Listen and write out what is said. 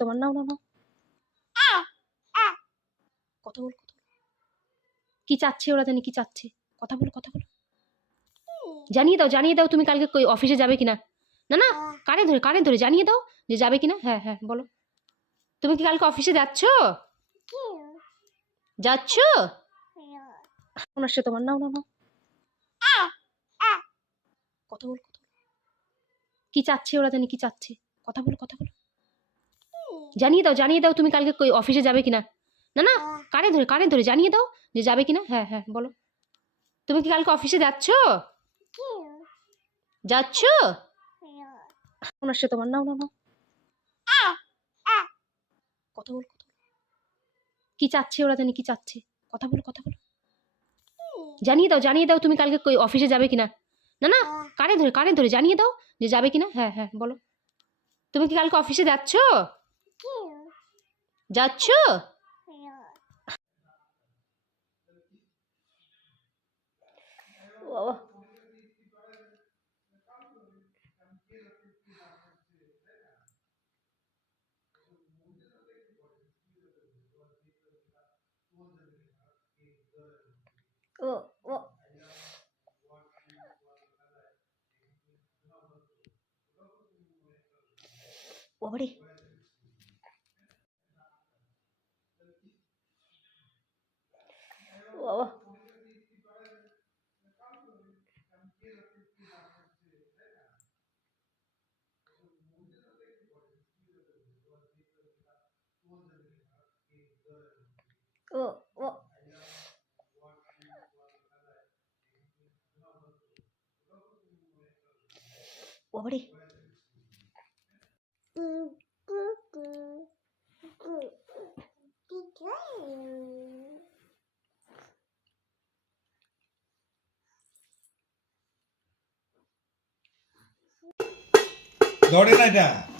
তোমার নাও না কথা বল কি চাচ্ছে ওরা, জানি কি চাচ্ছে, কথা বলো জানিয়ে দাও তুমি কালকে অফিসে যাবে কিনা। না না কানে ধরে জানিয়ে দাও যে যাবে কিনা। হ্যাঁ হ্যাঁ বলো, তুমি কি কালকে অফিসে যাচ্ছ? তোমার নাও না কথা বল কি চাচ্ছে ওরা, জানি কি চাচ্ছে, কথা বলো জানিয়ে দাও তুমি কালকে অফিসে যাবে কিনা। না না কানে ধরে জানিয়ে দাও যে যাবে কিনা। হ্যাঁ হ্যাঁ বলো, তুমি কি কালকে অফিসে যাচ্ছ? তোমার নাও না কথা বল কি চাচ্ছে ওরা, জানি কি চাচ্ছে, কথা বলো জানিয়ে দাও তুমি কালকে অফিসে যাবে কিনা। না না কানে ধরে জানিয়ে দাও যে যাবে কিনা। হ্যাঁ হ্যাঁ বলো, তুমি কি কালকে অফিসে যাচ্ছ? বাবারে বাবা বাবারে দৌড়ে না এটা।